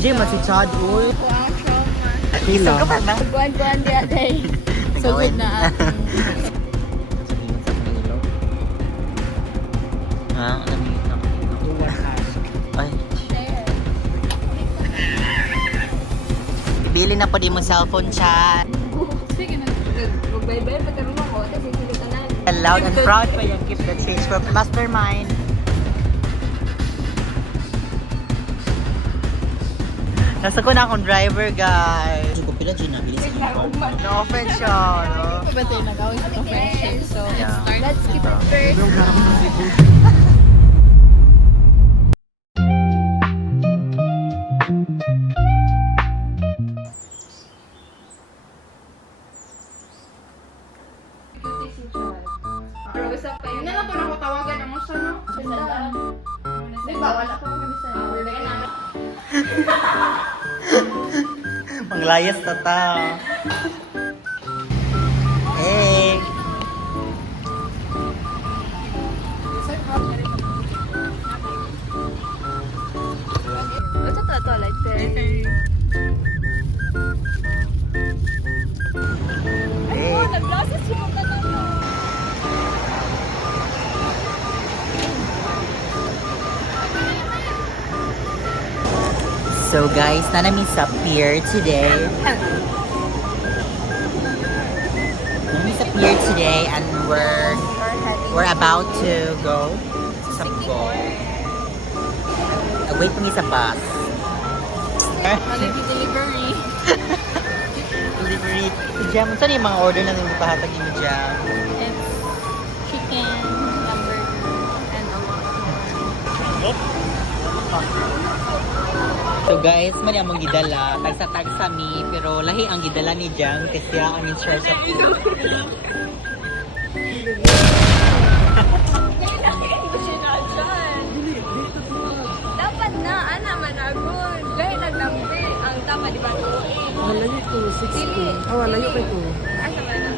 DJ man si Chad, uy. Ang trauma. Isa ka pa na. Buwan-buwan di aday. Sugod na ating. Ha? Ano yung ay. Bili na po di mo cellphone, Chad. Sige na. Mag-bye-bye pagkaroon ako. Tapos isilit ka na. Loud and proud pa yung keep the change from mastermind. Nasa ko na akong driver, guys. Hindi ko pila, Gina. Bilis ko. No offense siya, no? Ito ba tayo nag-awin sa friendship? So, Yeah. let's keep it first. Yun na lang po na ko tawagan ang usa, no? Di ba? Wala pa kami sa Manglayas na ta. Hey! What's up to like this? Hey! Nag-glasses yung ka na. So guys, nanami sa pier today. Nanami sa pier today and we're about to go sa Sabgo. Wait po sa bus. Delivery. Delivery. Jam, saan yung mga order na nung pahatag yung jam? It's chicken, hamburger, and a lot more. So guys, mali ang mong gidala. Tagsa-tagsa mi, pero lahi ang gidala ni Jam kasi ang in charge of Dapat na, ana managon. Gaya naglambi. Ang tama, di ba? Malayo ko, 60. Oh, layo kay ko. Asa man na?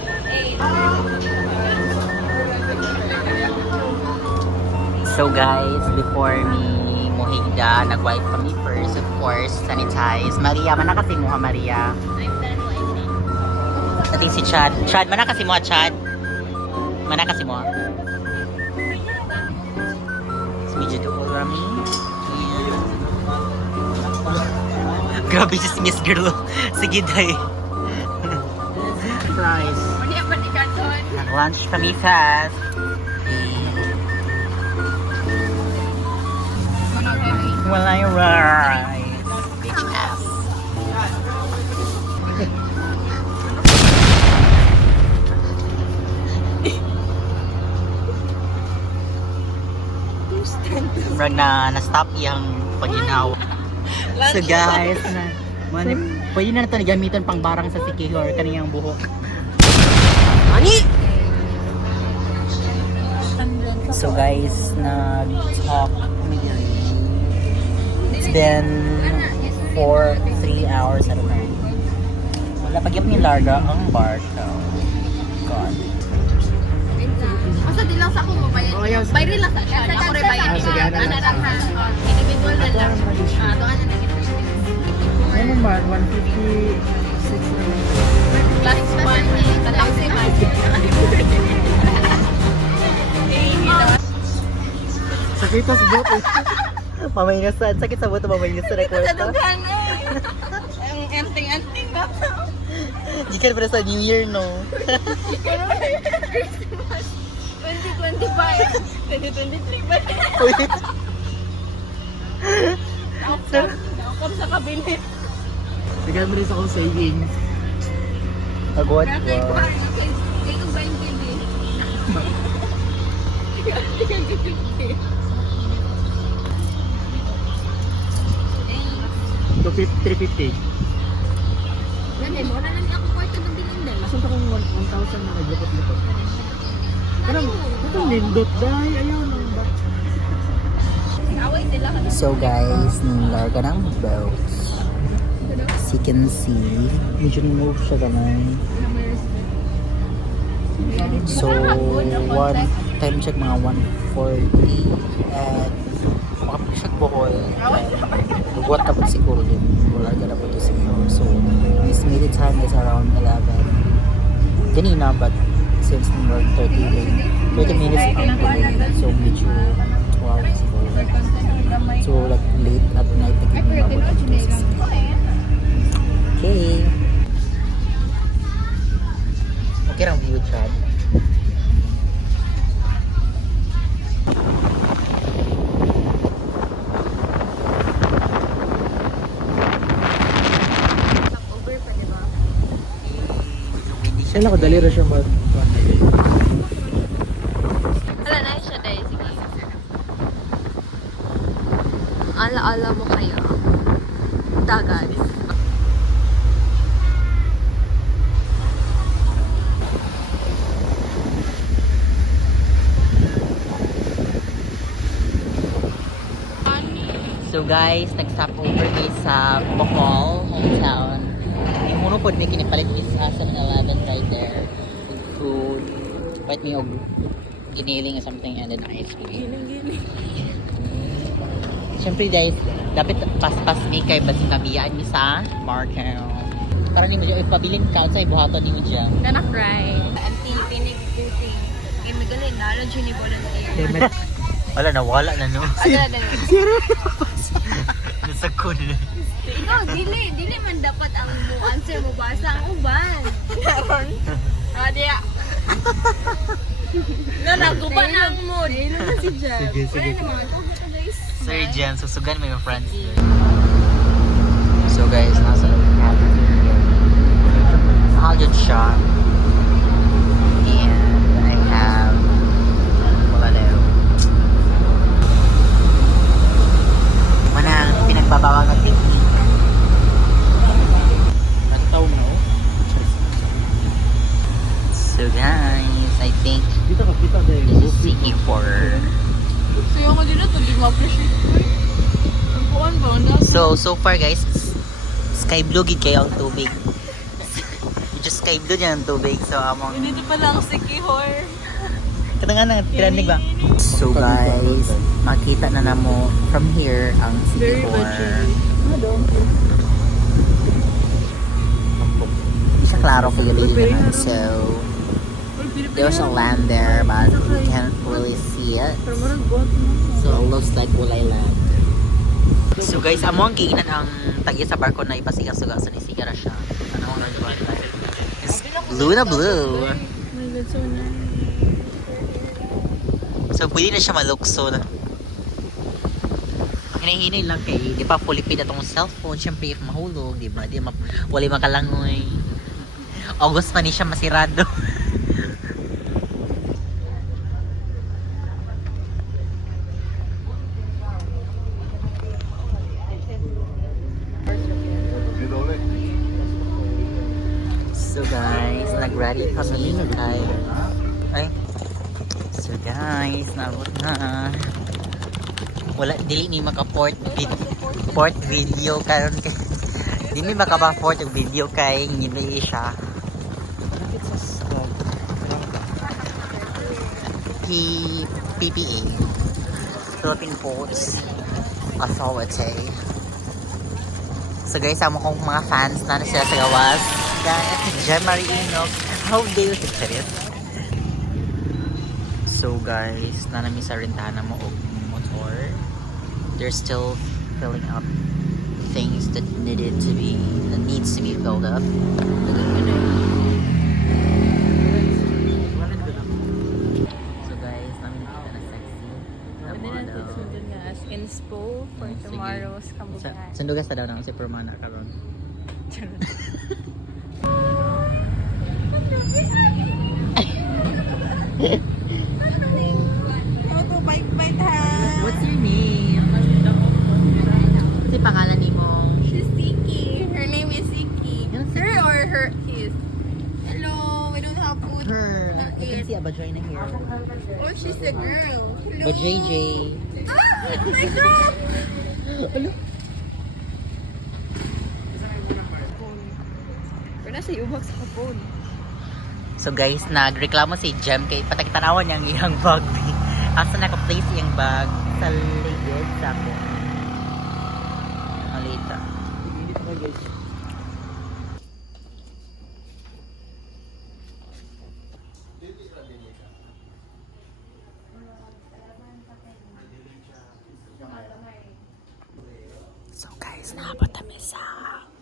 8. So guys, before me mohigda, nag-wipe kami first, of course, sanitize. Maria, manakasi mo ha, Maria. I'm done wiping. Ating si Chad. Chad, manakasi mo ha, Chad. Manakasi mo ha. It's medyo doon, Rami. Grabe si Miss Girl. Sige, day. Fries. Muli pa ni Kanton. Nag-lunch kami fast. Wala yung rice. Bitch ass. Brag na-stop yung paginaw. So guys, pwede na ito gamitin pang barang sa Sikihor or kaniyang buhok. Ani! So guys, nag-talk kami dito. It's been 3 hours, I don't know. Wala pag-yap ni Larga ang bar. God. Basta di lang sa ako mabayad. Bayri lang sa siya. Ako rin bayad. Ana lang ha. Individual na lang. Doon na Ano man, 156 Class 1. Tatang si Sakit sa buhok eh. Mamainasan. Sakit sa buto, mamainasan na kwarta. Dughan eh. Ang empting-empting na. Gikan para sa New Year, no? 2025. 2023 ba? Wait. Nakakam sa kabinet. Bigyan mo rin sa akong savings. Agwat Nakay ko. ko. Kaya kong 20 din. To 350. Ganun, wala na niya ako kwarto ng bilinday. Asan to kung 1,000 na naglupot-lupot? Parang, ito nindot dahil. Ayaw nang ba? Away sila ka. So guys, nilarga ng boat. As you can see, medyo move siya ganun. So, one time check mga 140 at makapag-check Bohol. Bubuhat na po siguro din. Wala ka na po to siguro. So, this meeting time is around 11. Kanina, but since we're 30 minutes ang delay. So, medyo 12 siguro. So, like late at night, nagiging about at 2. Okay. Okay lang view, Chad. Over pa, di ba? Kaya ako, dali rin siya Wala na siya dahil. Sige. Ala-ala mo kayo. Dagat. So guys, nag-stop over kami sa Bohol, hometown. Yung uno po may kinipalit is 7-Eleven right there. With food. Palit may og giniling or something and then ice cream. Siyempre guys, dapat pas-pas may kay basing kabiyaan mi sa Markel. Para ni mo dyan, ipabilin ka sa ibuhaton ni mo dyan. Gonna cry. Auntie, pinig duty. Eh, magaling. Knowledge ni volunteer. Wala na, wala na no. Ala na. Nasa cool. Ikaw, dili man dapat ang mo answer mo basa ang uban. Ah, diya. Naguban ang mood. Dilo na si Jan. Sige, sige. Wala naman. Ito guys. Sir Jen, susugan mo yung friends. So guys, nasa Alden siya. And I have wala na yun. Manang pinagbabawal ng technique. Nagtaw na oh. So guys, I think Dito ka, kita dahil. this is Siki Horror. So yung ko dito, hindi ma-appreciate ko. Ang kuhan ba? So far guys, sky blue gid kayo ang tubig. Just sky blue yan ang tubig. So among Dito pala ang sikihor. Katangan na, tiranig ba? So guys, makita na namo from here ang City Core. Hindi siya klaro kung galing naman. So, there's a land there but you can't really see it. So, it looks like walay land. So guys, amo ang kiinan ang tagi sa barko na ipasiga-suga sa nisigara siya. Ano ang nagbuhat tayo? It's blue na blue. So, pwede na siya malukso na. Hinahinay lang kay, di pa pulipid atong cellphone. Siyempre, if mahulog, di ba? Di wala makalangoy. August pa ni siya masirado. So guys, nag-ready kami ay. So guys, naabot na. Wala, dili mi maka-port video karon kay di mi maka-port yung video kay ngini siya. PPA Philippine Ports Authority. So guys, amo kong mga fans na sila sa gawas. Guys, Jem Marie Enoch, how dare you say it? So guys, nanami sa rentahan mo og motor. They're still filling up things that needs to be filled up. So guys, namin kita na sexy. Na model. Inspo for Sige. tomorrow's kambugan. Sandugas na daw na si Permana karon. Bike ha. What's your name? Si pangalan ni mo? She's Siki. Her name is Siki. Her or her his? Hello, we don't have food. Her. I can see a vagina here. Oh, she's a girl. Hello. But JJ. Ah, my God! Pero nasa ubak sa phone. So guys, nagreklamo si Jem kay patagtanawan niyang iyang bag. Asa naka-place iyang bag sa ligid sa ako. So guys, naabot kami sa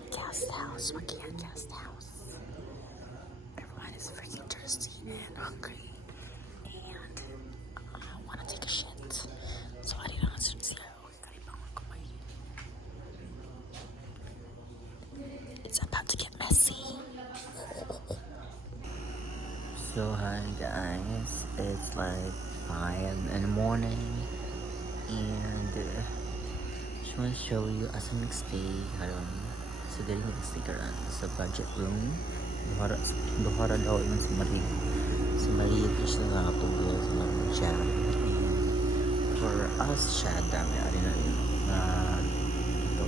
guest house. Wakian guest house. Everyone is freaking thirsty and hungry. And I wanna take a shit. So I didn't answer siya. It's about to get messy. So hi guys. It's like 5 in the morning. And just want to show you as I'm stay karon sa dali mag-stay karon sa budget room. Duhara daw yun sa Marie. Sa Marie is na nakatulog sa Marie siya. For us siya dami ari na yun na ito.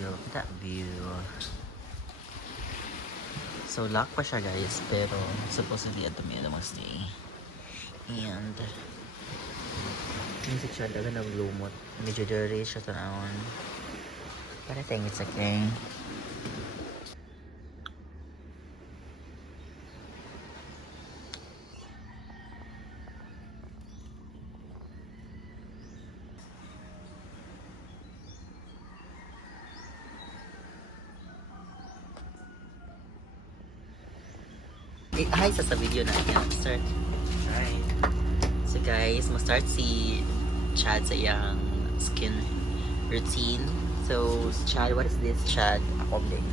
Look at that view. So lock pa siya guys, pero supposedly at the middle of stay. And music siya, daga naglumot. Medyo dirty siya tanawon. But I think it's okay. Hi sa video na start. Alright. So guys, ma-start si Chad sa iyang skin routine. So Chad, what is this? Chad, akobling.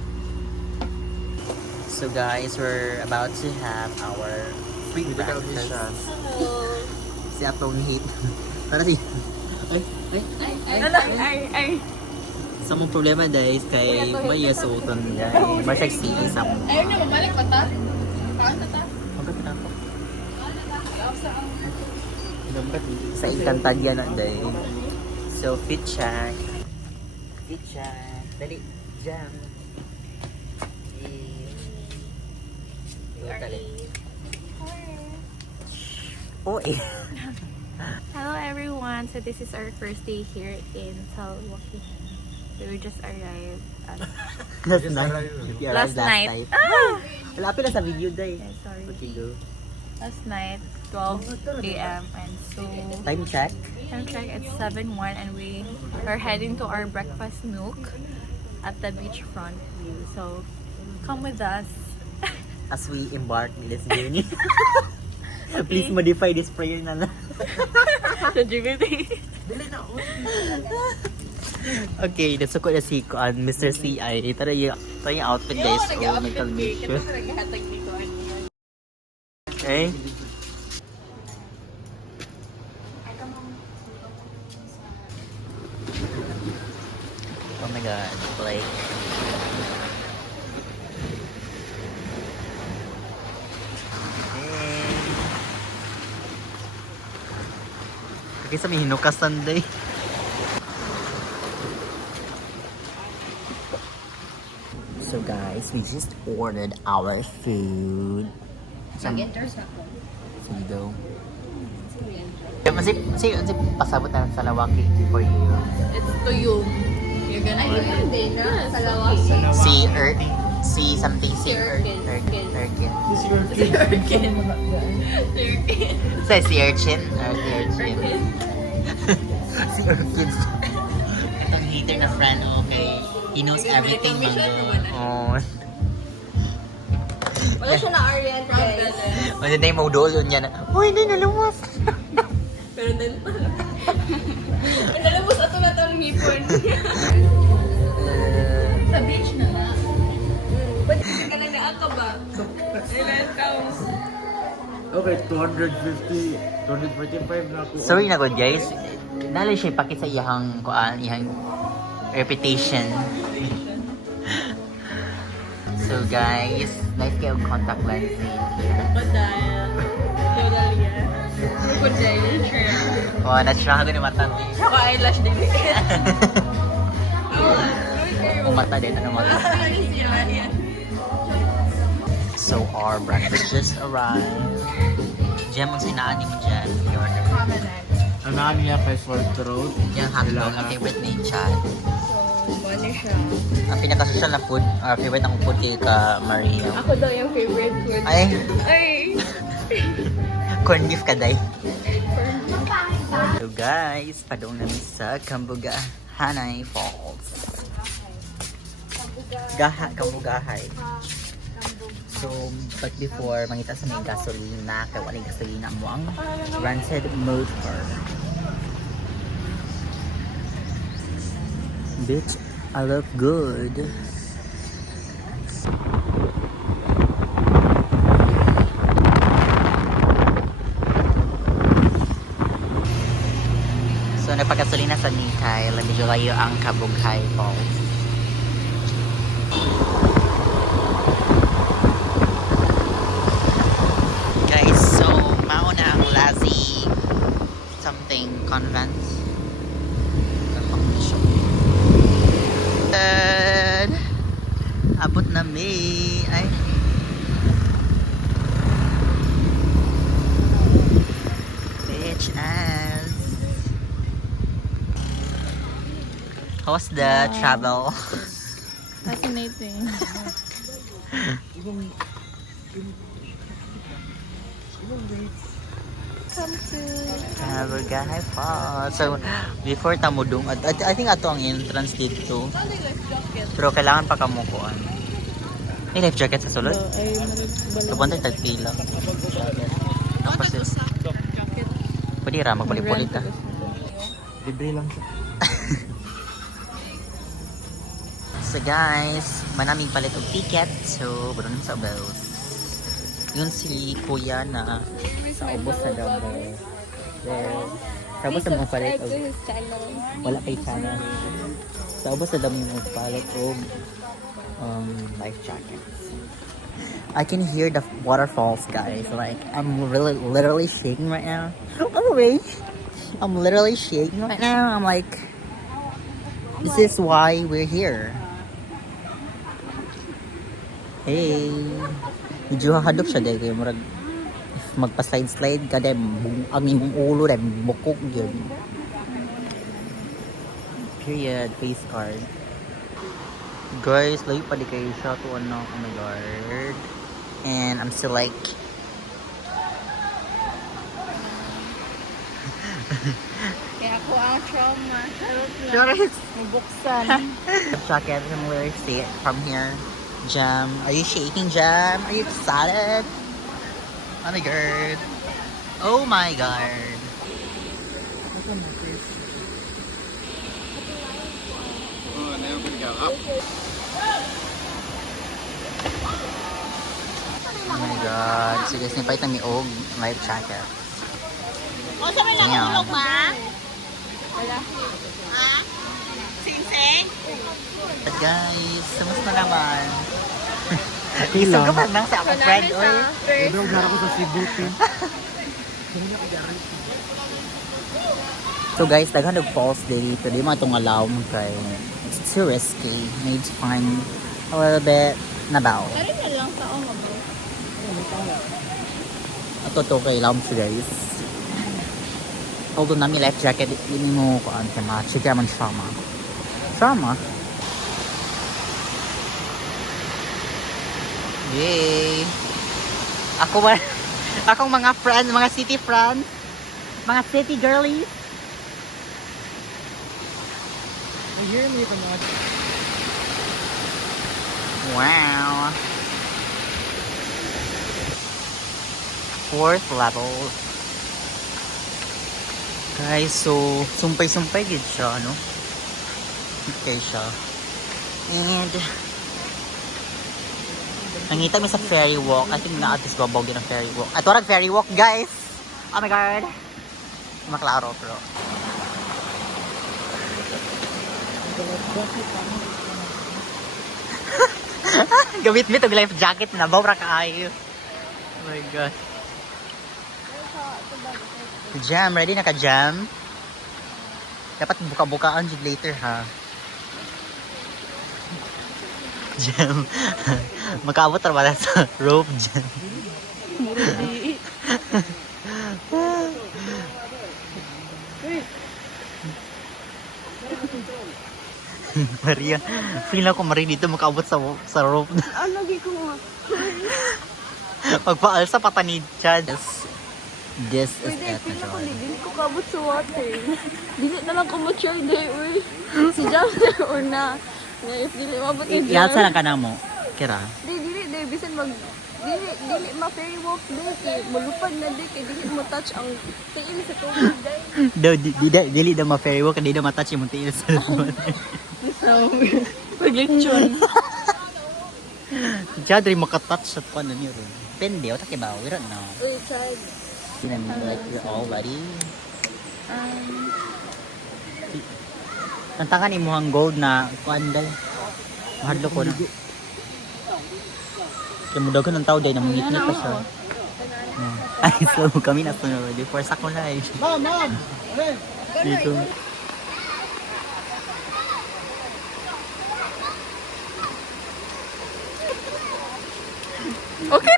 So guys, we're about to have our free breakfast. Si Atong Hit. Para si... Ay. Sa mong problema guys, kay may yasutan niya. Masyag si isang... Ayaw na, mamalik pa ta. Maganda na ako. Sa Encantadia na dahil. So, fit check. Fit check. Dali. Jam. Oh, eh. Hello everyone. So this is our first day here in Salwaki. We just arrived at Last night. Yeah, last night. Wala pa na sa video day. Yeah, sorry. Okay, go. Last night, 12 a.m. and so Time check. time check it's 7:01 and we are heading to our breakfast nook at the beachfront view. So come with us. As we embark in this journey. Please modify this prayer na na. The GPT. Okay, nasuko na si Mr. C.I. Tara yung outfit guys. Oh, may kalmation. Okay. Oh my god, like... Okay, sa may hinukasan day. So guys, we just ordered our food. Sido. Masip pasabot na sa Lawaki for you. It's to you. You're gonna eat it. Salawaki. Si something si Erkin. Say si Urchin. Si Urchin. Itong hater na friend, okay. He knows everything. Oh. Wala siya na Arian, guys. Kasi na yung maudolo niya na, oh, hindi naluwas. Pero then, nalabos ato na itong ngipon. Sa beach na na. Ba't ka lang naaka ba? Ilan counts? Okay, 250, 245 na ako. Sorry na good guys. Nalala siya ipakit sa iyang reputation. So guys, nice kayo contact lens. Badal. Dodalia. Badal. Shrimp. Oh, na-try ko ni mata. Saka eyelash din. Mata din, ano mata? So our breakfast just arrived. Jam, ang sinaan mo dyan. I-order. Ang naan niya kay sore throat. Yung hotdog, ang favorite ni Chad. So, ano siya? Ang pinaka-social na food, favorite ng food kay ka Maria. Ako daw yung favorite food. Ay, Ay! corned beef kaday. So guys, padong namin sa Kambuga Hanay Falls. Kambugahay. So, but before, mangita sa may gasolina, kaya walang gasolina mo ang rancid motor. Bitch, I look good. So, nagpagasolina sa Nikay, medyo layo ang Kabughay Falls. Guys, so mauna ang Lazi something convent. And abot na may ay bitch ass. How's the travel? Fascinating. Come to... Kabugay Falls. So, before tamudong, I think ato ang entrance dito. Pero kailangan pa kamukuan. May life jacket sa sulod? ay Tubantay tagpila. Tapos is, pwede ra, magpalit-palit ka. Libre lang siya. So guys, manaming palit og ticket. So, buron sa ubos. Yun si kuya na sa ubos sa damo. There. Sa ubos sa mga palit og wala kay channel. Sa ubos sa damo yung palit og life jackets. I can hear the waterfalls, guys. Like, I'm really, literally shaking right now. Oh, wait. I'm literally shaking right now. I'm like, this is why we're here. Hey. Medyo hahadok siya dahil murag if magpa-slide-slide ka dahil ang imong ulo dahil bukok yun. Period. Face card. Guys, layo pa di kayo siya to ano, oh my god. And I'm still like Kaya ako ang trauma. Sure. Mabuksan. Jacket, I'm literally see it from here. Jam, are you shaking, Jam? Are you excited? Oh my god. Oh my god. Oh my god. So guys, nipait na mi og life jacket. O, sabi na Damn. hulog ba? Wala. Ha? Singsing? But guys, samusta naman? Okay Isang lang. ka man lang sa akong friend, oy. Pero gara ko sa Cebu, Tim. So guys, daghan og falls dito. Di mo itong alaw mo kay it's too risky. Need to find a little bit nabaw. Kari na lang sa ako mabaw. Ato to kay laom siya guys. Although nami life jacket, hindi mo ko ang tema. Chika man trauma. Trauma? Yay! Ako ba? Akong mga friends, mga city friends, mga city girlies. Hear me ito mga... Wow. 4th level. Guys, so sumpay-sumpay gid siya, ano? Okay siya. And nangita mi sa ferry walk. I think na atis babaw din ang ferry walk. Ato rag ferry walk, guys. Oh my god. Maklaro bro. Gamit mi tong life jacket na baw ra kaayo. Oh my god. Jam, ready na ka jam? Dapat buka-bukaan jud later ha. Jam. Makaabot ra ba sa rope jam? Maria, feel ako Maria dito makaabot sa rope. Lagi ko nga. Pagpaalsa pata ni Chad. This is Pwede, it na pila ko Chad. dili ko kabot sa water. Dili na lang ko mature day, uy. Si Jamster or na. Nga, if dili mabot ni Ihatsa lang ka na mo. Kira. Dili, bisan mag... Dili ma-ferry walk day, kay mulupad na day, kay dili mo touch ang tiin sa tubig day. Dili daw ma-ferry walk, hindi daw matouch yung tiil sa water. Pag-lechon. Chad, rin makatouch sa kwan na niyo rin. Pende, o takibaw, we don't know. Uy, Chad. Like, you're all ready. Tantangan imo ang gold na kuan day. Mahadlo ko na. Kaya mo dagan ng tao day na mungit-ngit pa siya. Ay, so kami na sunod. Before sa ko na eh. Ma'am! Dito. Okay.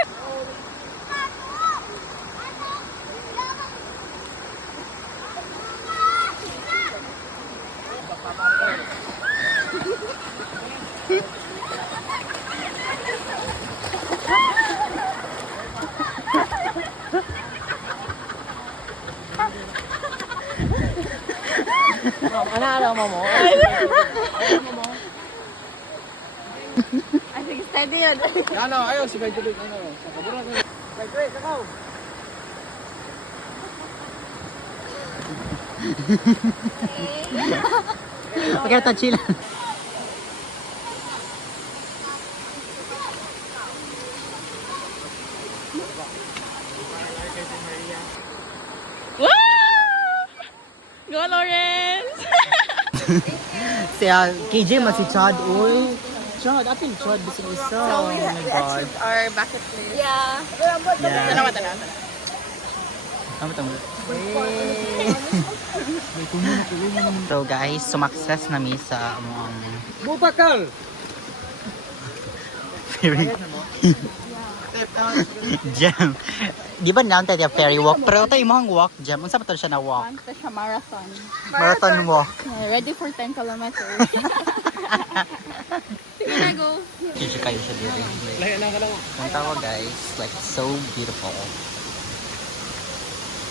Ano mo? Ay, sige, steady yun. Ano, ayaw, si Bay Tuloy. Ano, sa kabura ko. Bay Tuloy, sakaw. Okay, touch lang. Go, Lawrence! Si KJ man si Chad. Uy. Chad, atin Chad. Bisa isa. Oh my God. Our bucket list. Yeah. Yeah. Tama, tama. Tama. So guys, sumakses na mi sa ang Butakal! ferry. Jam. Di ba naon tayo ferry walk? Pero ito yung mga walk, Jam. Unsa pa to siya na walk? Ito siya marathon. Marathon walk. Ready for 10 kilometers. Sige na, go. Chichi kayo siya dito. Lahi na ka lang. Punta ko guys, like so beautiful.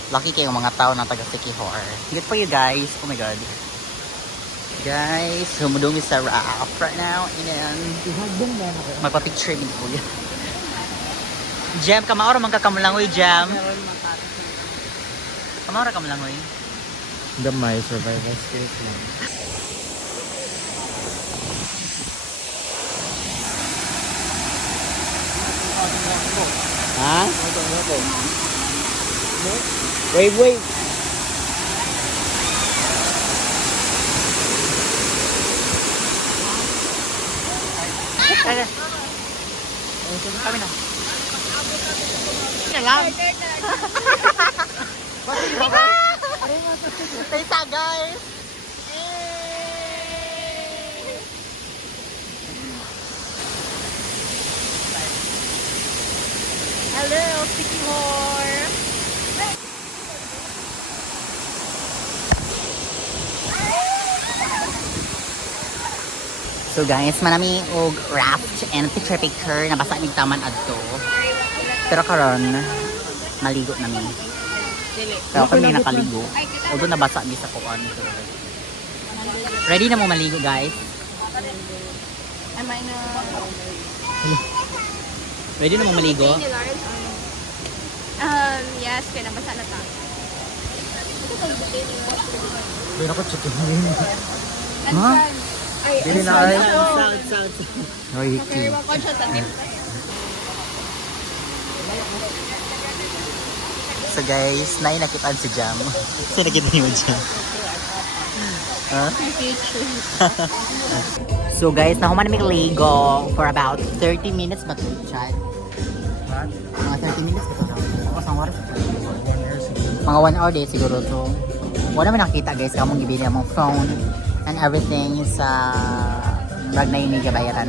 Lucky kayong mga tao na taga Sikihor. Good for you guys. Oh my God. Guys, humudungi sa raft right now. And Ihagbong na ako. magpa-picture din po yan. Jam, kamaora man ka kamulangoy, Jam. Kamaora kamulangoy. Gamay, survival skills lang. Ha? Wave. Kami na. Alam. Pesa guys. Hello, Sikihor! So guys, manami og raft and picture na basa mig taman adto. Pero karon maligo nami. Pero kami nakaligo. Although nabasa mi sa kuan. Ready na mo maligo guys? Am I na... Ready na mo maligo? Yes, kaya nabasa na ta. Pero ako chicken. Ha? Dili na ay. Oy, Okay, wakon siya sa tip. So guys, naay nakitaan si Jam. So nakita niyo Jam. Huh? So guys, nahuman na ligo for about 30 minutes ba ito, Chad? What? Mga 30 minutes ba ito? O, isang oras? Mga 1 hour day siguro to. Wala naman nakita guys, kamong gibili among phone and everything sa rag na yung gabayaran.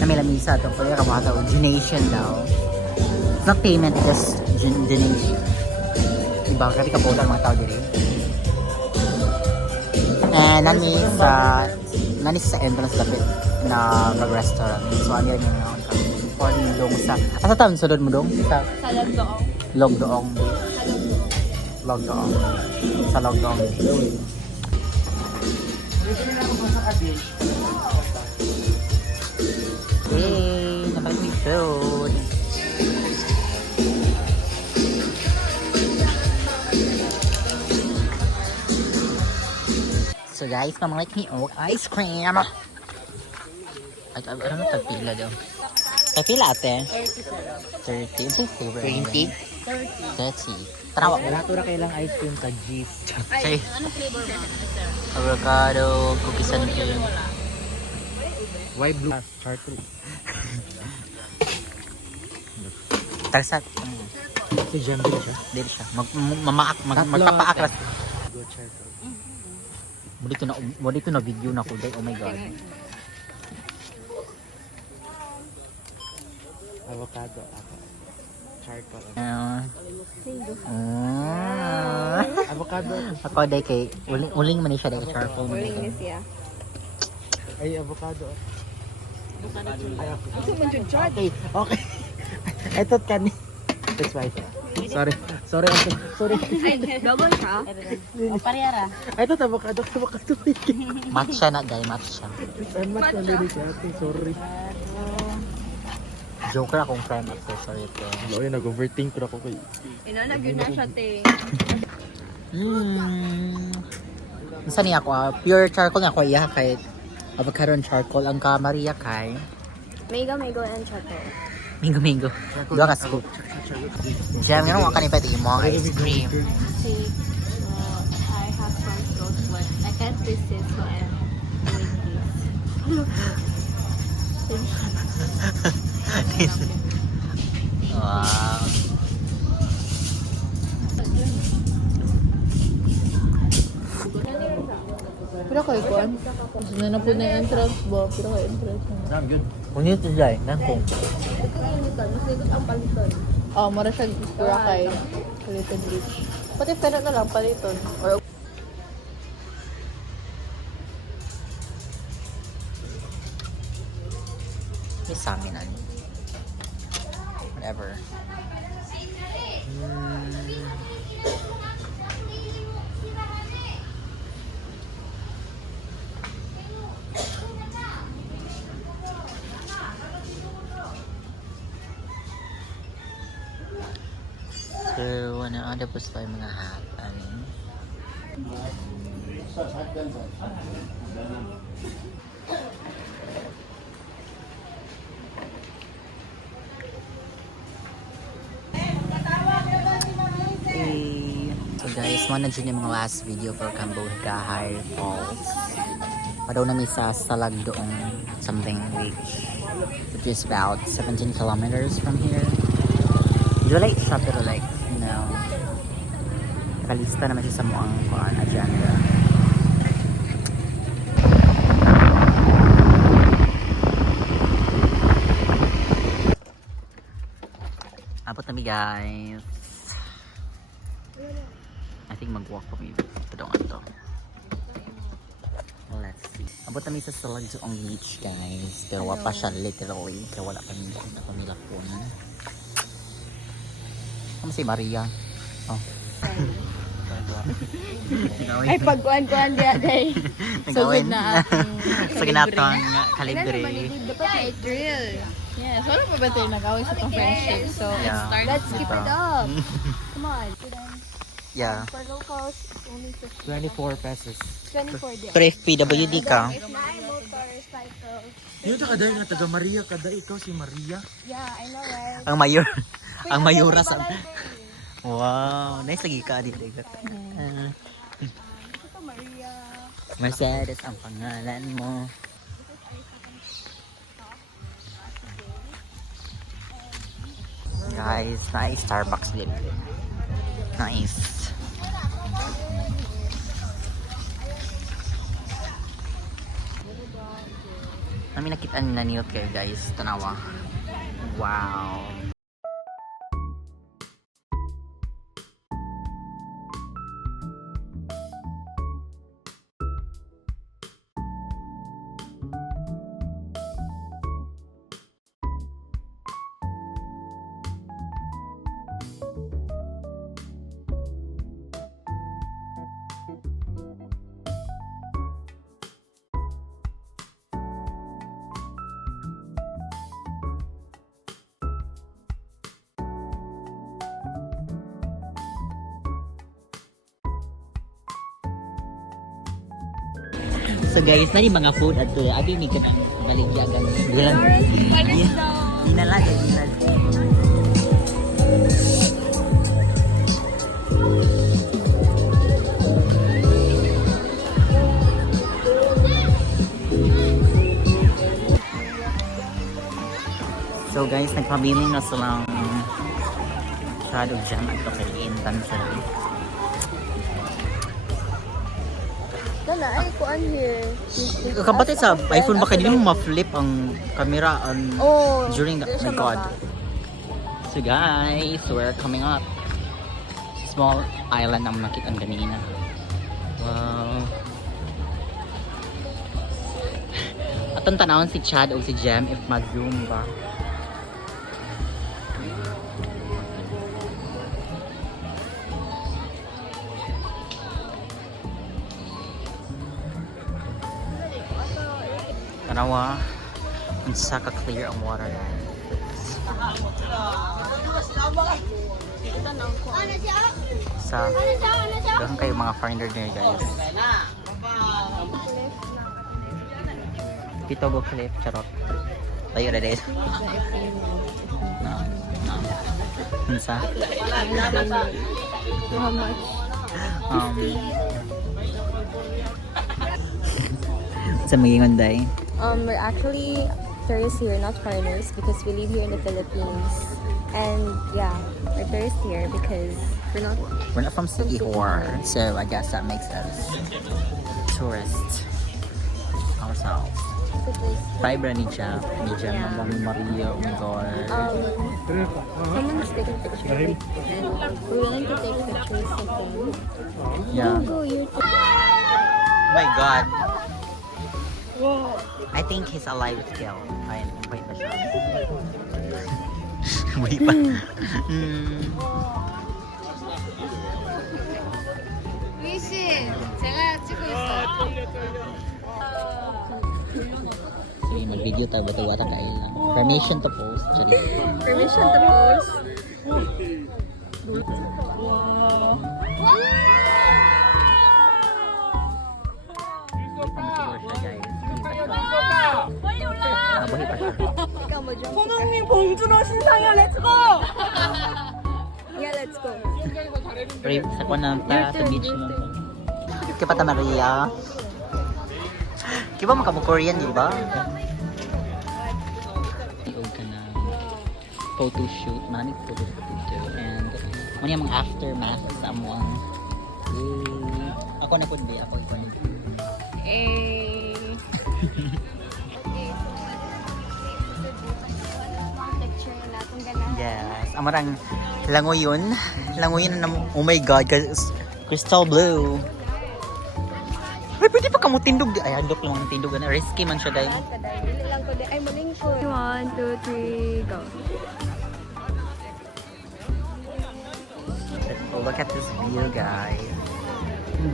Na may lamisa ito, pero yung kamata donation daw. It's not payment, just donation. Diba? Kasi kaputan mga tao dito. And nami sa nani sa entrance lapit na mag-restaurant. So, ano yun yung kami. For dong sa... Asa taon sunod mo dong? Sa Sa Lagdoong. Logdoong. Logdoong. Sa Logdoong. Yay! Nabalik may food. So guys, mamalik ni Oak ice cream. Ay, ano na tagpila daw? Tagpila ate? 30. Is it favorite? 20? 30. Tarawa ko. Wala to ra kailang ice cream sa Jeep. Say, Anong flavor ba? avocado, cookies and cream. White blue. Turtle. Tarsat. Si Jambil siya. Dili siya. Magpapaaklas. Go turtle. Dito na video na ko. Oh my god. Avocado. Turtle. Avocado. Ako day kay uling man ni siya day charcoal man. siya. Ay, avocado. Ito man jud chad. Okay. Okay. Ito kani. That's why. Sorry. Sorry. Sorry. Ay, double siya. O, parehara. Ito avocado. Avocado. Matcha na day, matcha. Salamat sa lirik ate. Sorry. Joker akong friend ako, sorry po. Ano yun, nag-overthink ko ako kay... Inanag yun na siya, te. Saan niya ako? Pure charcoal na ako iya kay avocado and charcoal ang ka Maria kay Mango and chocolate. Mingo. Dua ka scoop. Jam nga nung kanipay ito yung mga ice cream. See, I have some throat, but I can't resist, so I'm doing this. Wow. Pero kay Kwan, na na po na yung entrance ba? Pero kay entrance na. Sam, yun. Kung yun ito dahil, nangkong. Oh, mara siya pura kay Paliton Beach. Pati pero na lang, Paliton. Or May saminan. Whatever. So, ano po tayo mga hapan? So guys, mo na dyan yung mga last video for Cambodia High Falls. Padaw namin sa Salagdoong something which is about 17 kilometers from here. Medyo late siya pero like, you know, nakalista naman siya sa muang agenda. Abot namin guys. I think mag-walk kami ito. Let's see. Abot namin sa Salagdoong Beach guys. Pero wala pa siya literally. Kaya wala pa nila po na. Ano si Maria? Oh. Ay, pagkuhan-kuhan diya, day. Nagawin na ating sa ginatong kalibre. Dapat may thrill. yes, wala pa ba tayo nag-away sa itong friendship? So, Yeah. Let's keep it up. Come on. Yeah. For locals, it's only 24 pesos. 24 there. Pero if PWD ka, If nine motorcycles. Yun ta kaday nga taga Maria kada ikaw si Maria. Yeah, I know, right? ang mayor. Ang mayura sa... Wow, nice lagi ka dito. Ito, Maria. Mercedes ang pangalan mo. Guys, nice Starbucks din. Nice. Kami nakitaan na niyot kayo guys, tanawa. Wow. So guys, nani mga food at abi ni kan baligya gan. Dilan. Dinala. So guys, nagpamili na silang sado jam at kakaintan sila. Dala, ay, kuan here. Kapatid sa iPhone baka hindi mo ma-flip ang camera on Oh, during the, my god. So guys, we're coming up. Small island ang nakita kanina. Wow. Atong tanawon si Chad o si Jem if mag-zoom ba. Tanawa, unsa ka clear ang water. Sa dahan kayo mga foreigner din guys. Pitogo Cliff, charot. Tayo na guys. No. Unsa? How much? Sa maging day. We're actually tourists here, not foreigners, because we live here in the Philippines. And yeah, we're tourists here because We're not from Sikihor, so I guess that makes us tourists ourselves. Fiber ni Jam, Mami Maria, oh my god. Someone's taking pictures. We're willing to take pictures of them. Yeah. Go, you're Oh my god. I think he's alive still. Ayun, wait pa siya. Wait pa. 미신 제가 찍고 있어요. Sige, mag-video tayo. Bato wata kayo lang. Permission to post. Sorry. permission to post. Nabuhi pa siya. Ikaw mo, John. 손흥민 봉준호 신상현 렛츠고! Yeah, let's go. Brave sa ko na ta sa beach mo. Kaya pa ta Maria. Kaya ba makamu-Korean, di ba? Iog ka na photo shoot. Maraming photo shoot dito. And ano yung mga aftermath sa amuang. Ako na kundi. Ako ikaw na. Yes. Amarang langoyon. Langoyon na oh my god. Crystal blue. Ay, pwede pa kamutindog. Ay, handok lang ang tindog. Risky man siya dahil. Dili lang ko di. Ay, muling ko. 1, 2, 3, go. Let's look at this view, guys.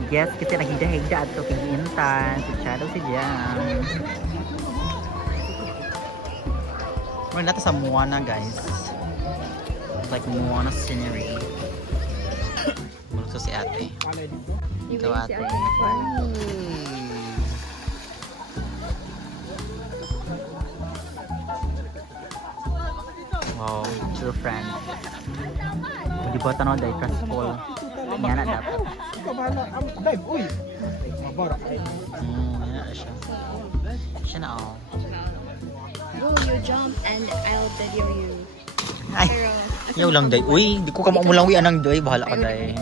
Yes, kasi naghiga-higa at ito kinintan. Si Shadow, si Jam. We're not sa Moana, guys. Like Moana scenery. Bulso si ate. Ito ate. Wow, true friend. Di ba tanong dahil transpol? Yan na dapat. Uy! Mabara kayo. Yan na siya. Siya na oh. Go, you jump and I'll video you. Ay, yaw lang day. Uy, di ko ka maumulang anang day. Bahala ka day.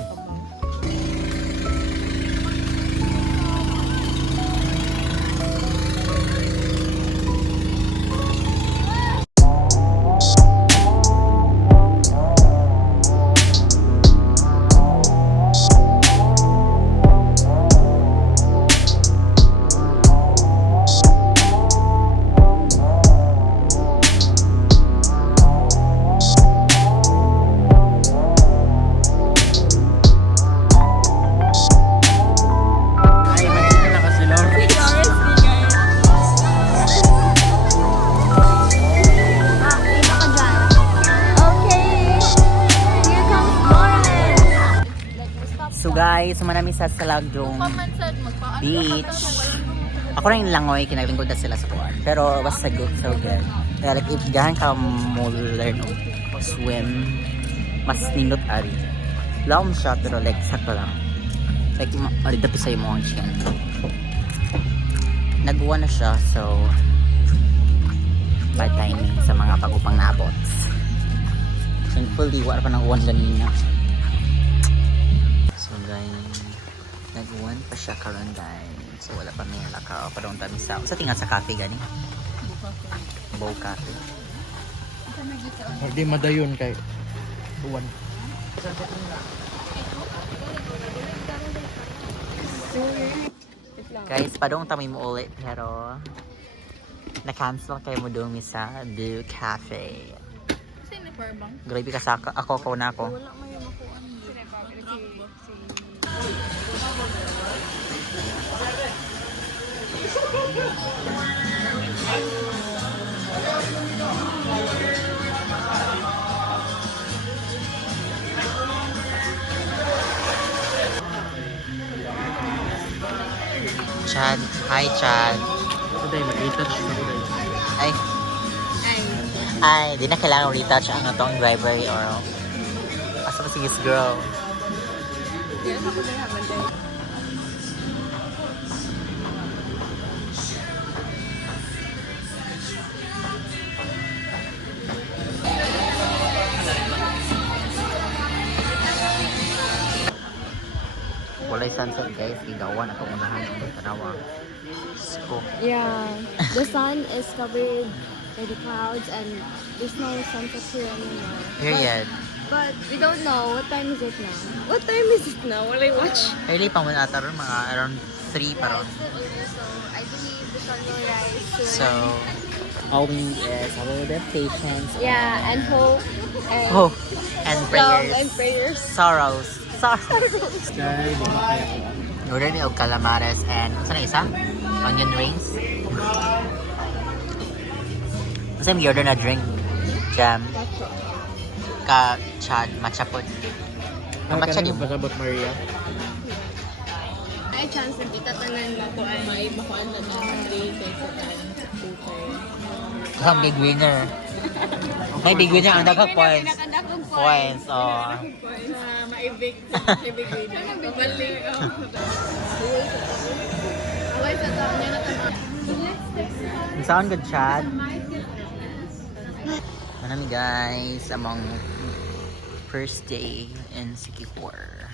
So guys, sumanami sa Salagdong Beach. Ako rin langoy, kinaglingkod na sila sa kuwan. Pero was so good, so good. Kaya like, if gahan ka mo learn o swim, mas nindot ari. Laom siya, pero like, sakto lang. Like, dapat sa'yo mo ang chin. Nagwa na siya, so bad timing sa mga pag-upang nabots. Thankfully, wala pa ng uwan ganina. So guys, nag-uwan pa siya karon guys. So wala pa may lakaw. Padong tabi sa tingnan sa cafe gani. Bow Cafe. Hindi madayon kay uwan. Guys, padong tami mo ulit pero na-cancel kayo mo doon sa Blue Cafe. Sino power bank? Grabe ka sa ako na ako. Wala may makuan. Chad, hi Chad. Today mag-retouch na ko dai. Ay, di na kailangan retouch ang itong driver or asa ba sige girl. Yes, ako na hanggang dyan. Walay sunset guys, igawan ako unahan ang tanawa. So, Yeah, the sun is covered by the clouds and there's no sunset here anymore. period. But we don't know what time is it now. What time is it now? Will I watch? Early pa mo na ata ron, mga around 3 pa ron. So I believe the sun will rise soon. So, all we need is a little bit of patience. Yeah, and hope and Hope and love prayers. and prayers. Sorrows. Kay di ba kaya Order ni og calamares and ano na isa? Onion rings. Kasi may order na drink. Jam. Ka chad matcha pod. Ang matcha ni mo. pasabot Maria. Ay chance na kita tanan mo ko ay may makuan na ng 3 pesos and 2 Ang big winner. May big winner ang daghang points. Points. Oh. ma-evict. Evict winner. Babalik. Away sa taon niya na tama. Sound good, Chad. Manami guys, among first day in Sikihor.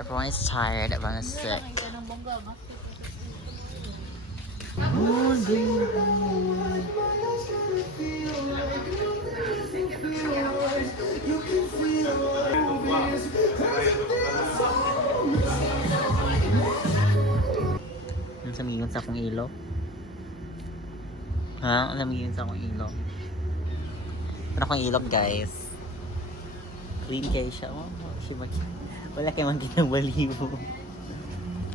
Everyone is tired, everyone is sick. Ano sa miyon sa akong ilo? Ha? Ano miyon sa akong ilo? Ano akong ilog guys? Clean kayo siya. Oh, wala kayo man kinabalibo.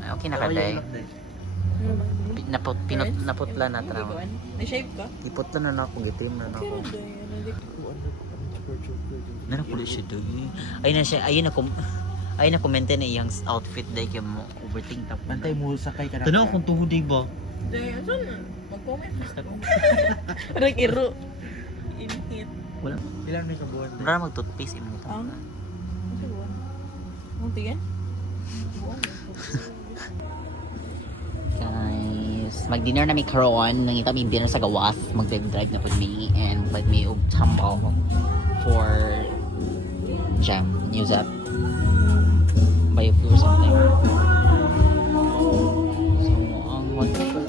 Ay, okay na ka day. Naputla na trawa. Na-shape ka? Iputla na ako, gitim na ako. Nanapulo siya doy. Ayun na komente na iyang outfit day kaya mo overthink tap. Bantay mo sakay ka na. Tanaw kung tuhod day ba? Dahil, saan na? Mag-comment. Basta ko. Parang iro. Inhit. Wala. Ilan may kabuan? Wala mag-toothpaste imo ta. Ang? Ano ba? Ang tigan? Guys, mag-dinner na may karoon. Nangita may dinner sa gawas. Mag-drive na po me and let me tambal for jam. News up. Buy a food or something. So, ang wonderful.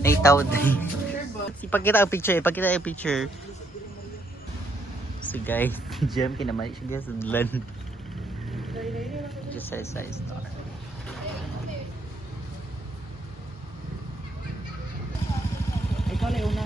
Naitaw din. Ipakita ang picture. So guys, jam kinamali siya guys sa dlan. Just say star. Ikaw na una.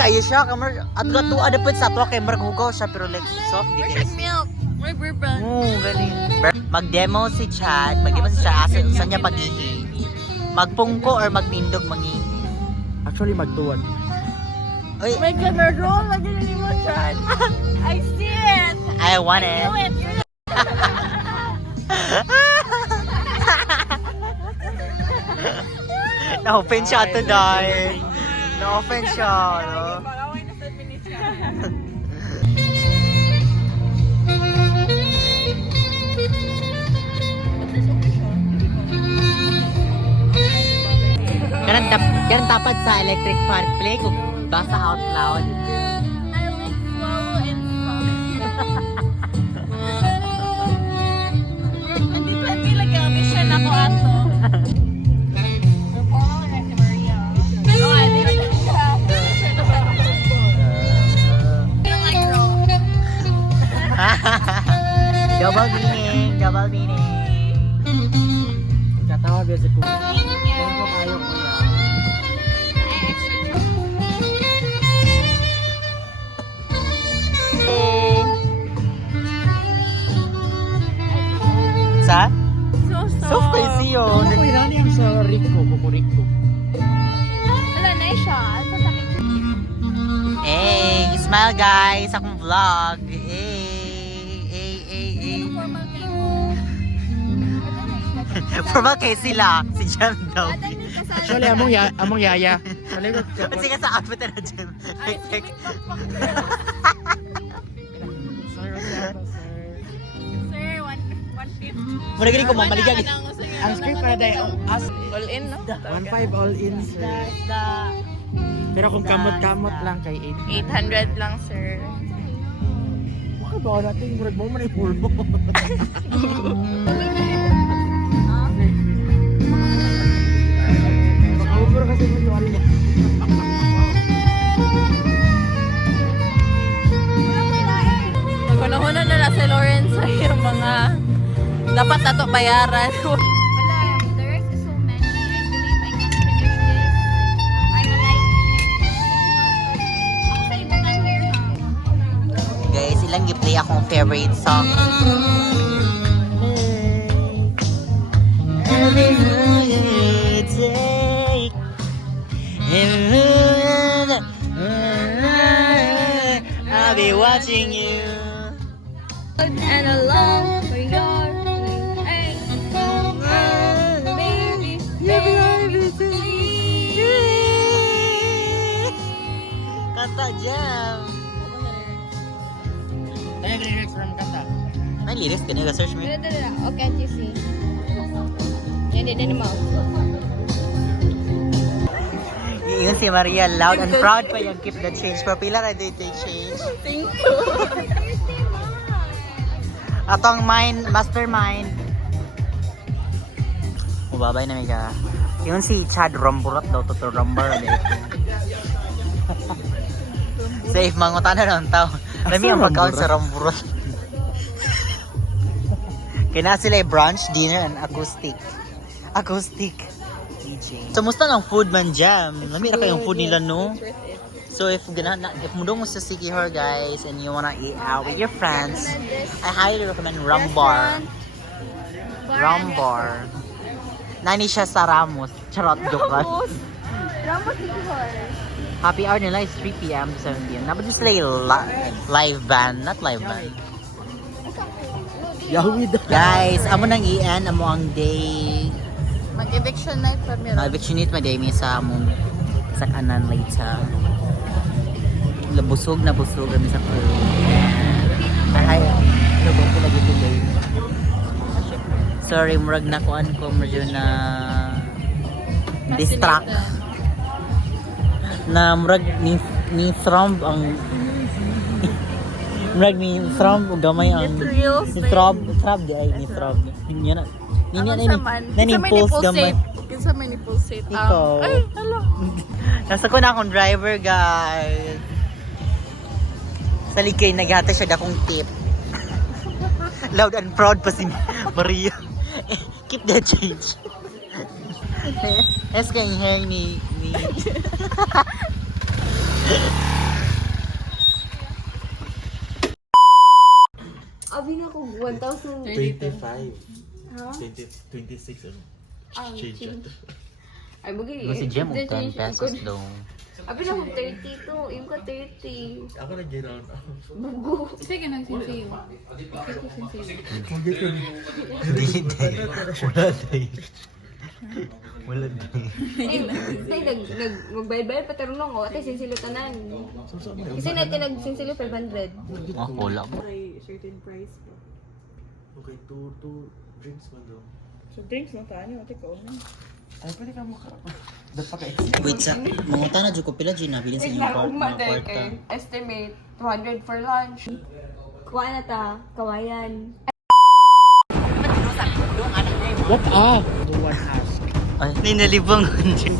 Kayo siya? siya, kamar at gato adapit sa to kay marag hugaw siya pero like soft di guys. milk. May bourbon. Galing. Mag-demo si Chad, asa sa niya paghihi. Magpungko or magtindog mangihi. Actually, magtuwad. Uy, My God, we're roll like an emotion. I see it. I want it. Do it. You're Na-open siya to dahil. Na-open siya. No? Pag-away na sa Indonesia. Ganun dapat sa electric fan play kung basa out loud. I like slow and soft. Hindi pwede lagi mission ako ato. Formal na si Maria. Oh, I think that's siya. Like roll. Double meaning, double meaning. Katawa biya sa kuya. Thank you. Thank you kayo, kuya. Sa? So So crazy yun. Ano ko irani ang sa Rico, Rico. Wala na siya. Sa tabi ko. Hey, smile guys, akong vlog. Hey. formal kayo. Formal kayo sila, si Jem daw. Actually, among yaya. Salikod ka. Kasi ka sa outfit na Jem. Sir, sir. Sir, 150. Muna gini ko mamaligan. Ang script para dahil All in, no? 1.5 all in, sir. Pero kung kamot-kamot lang kay 800 lang, sir. Baka ba natin murag mo man ipulbo. Baka umuro kasi mo yung alya. Kunahuna na si Lawrence sa yung mga dapat na to bayaran. Wala. The rest is so many. I believe I can finish this. I like it. Ako sa ibang here, ha? Guys, ilang gi-play akong favorite song. I'll be watching you. And along for your hey, Kata Jam. Tayo lyrics from kanta. May lyrics ka niya, search mo. Oh, can't you see? Yan din mo. Iyon si Maria, loud and proud pa yung keep the change. Papila na din take change. Thank you. Atong mind, mastermind. Mababay na may ka. Yun si Chad Ramburat daw, to Rambar. Safe, mangutan na lang tao. Lami ang pagkaon sa Ramburat. Kaya sila brunch, dinner, and acoustic. Acoustic. DJ. So, musta lang food man jam? Lami ra kayong food nila, no? So if mudong mo sa City Hall guys and you wanna eat out with your friends, I highly recommend Rambar. Rambar. Nani siya sa Ramos. Charot, joke lang. Ramos City Hall. Happy hour nila is 3 p.m. to 7 p.m. Dapat just like live band, not live band. Yahweh da. Guys, amo nang ian, amo ang day. Mag-eviction night pa meron. Mag-eviction ma day mi sa among sa kanan later. Busog na busog kami sa crew. Ay, lubog ko lagi today. Sorry, murag na kuan ko medyo na distract. Na murag ni throb ang murag ni throb ug gamay ang ni throb di ay ni throb. Niya na. Niya na ni pulse gamay. Kinsa may nipulsate. Ikaw. Ay, hello. Nasa ko na akong driver, guys. Sa ligay, naghata siya dakong tip. Loud and proud pa si Maria. Keep that change. Es kayong hair ni 1,000. 25. Ha? 26 ano? Ah, Change change. ito. Ay, bugi. Kasi Jem, 10 pesos daw. Abi na kung 30 to. Yung ka 30. Ako nag-round up. Bugo. Sige, nagsinsayo. Dili day. Wala day. Wala day. Magbayad-bayad pa tarunong o. Ate, sinsilo tanan. Kasi natin nagsinsilo 500. Ah, wala. May certain price po. Okay, two drinks mo daw. So drinks lang tayo, ate ko na. Ay, pwede ka mukha. Wait sa, manguta na dyan ko pila dyan nabilin sa inyong kwarta. Estimate 200 for lunch. Kuha na ta. Kawayan. What up? No one asked. Ay, ninalibang dyan.